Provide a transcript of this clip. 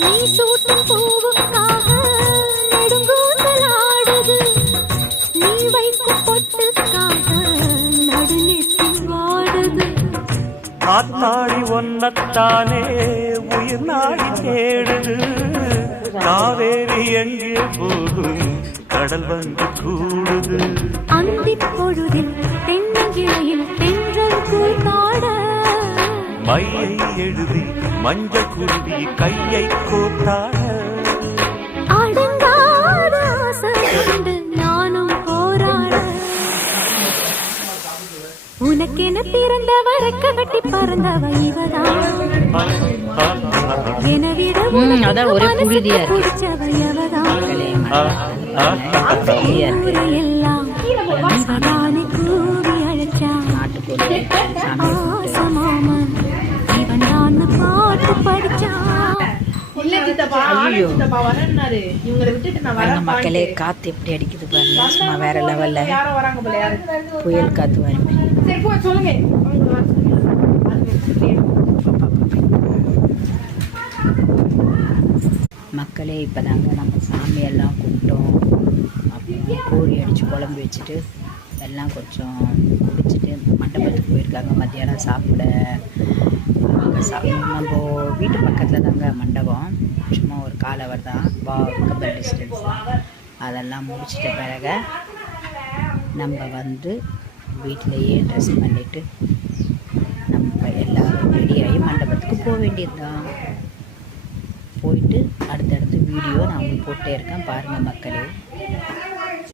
நீ சூட்டும் பூவுக்காக நெடுங்கூந்தலாடுது. நீ வைக்கும் பொட்டுக்காக நடுநெத்தில் வாடுது. காத்தாடி ஒன்னத்தானே உயிர் நாடி தேடுது. காவேரி எங்கே போகும் கடல் வந்து கூடுது. அந்திப் பொழுதில் தென்னங்கிளையில் தென்றல் கூத்தாட மையை எழுதி மஞ்சள் குருவி கையை கோத்தாட அடங்காத ஆசை கொண்டு நானும் போராட. உனக்கென பிறந்தவ ரெக்க கட்டி பறந்தவ இவதான். எனவிட உனக்கு பிடிச்சவ எவதான். எல்லாம் இவதானே கூவி அழைச்சான். ஆசமாமன் இவன் தான் பாட்டு படிச்சான். மக்களே காத்து எப்படி அடிக்குது பாருங்க, சும்மா வேற லெவல்ல புயல் காத்து வருமே. மக்களே இப்போதாங்க நம்ம சாமியெல்லாம் கும்பிட்டோம். அப்புறம் கோழி அடித்து குழம்பு வச்சுட்டு எல்லாம் கொஞ்சம் குடிச்சிட்டு மண்டபத்துக்கு போயிருக்காங்க மத்தியானம் சாப்பிட. நம்ம வீட்டு பக்கத்தில் தாங்க மண்டபம், சும்மா ஒரு காலவர் தான், வாக்கபிள் டிஸ்டன்ஸ். அதெல்லாம் முடிச்சிட்ட பிறகு நம்ம வந்து வீட்டிலையே ட்ரெஸ் பண்ணிவிட்டு நம்ம எல்லோரும் ரெடியாகி மண்டபத்துக்கு போக வேண்டியது தான். போயிட்டு அடுத்தடுத்து வீடியோ நான் உங்களுக்கு போட்டே இருக்கேன், பாருங்கள் மக்களே.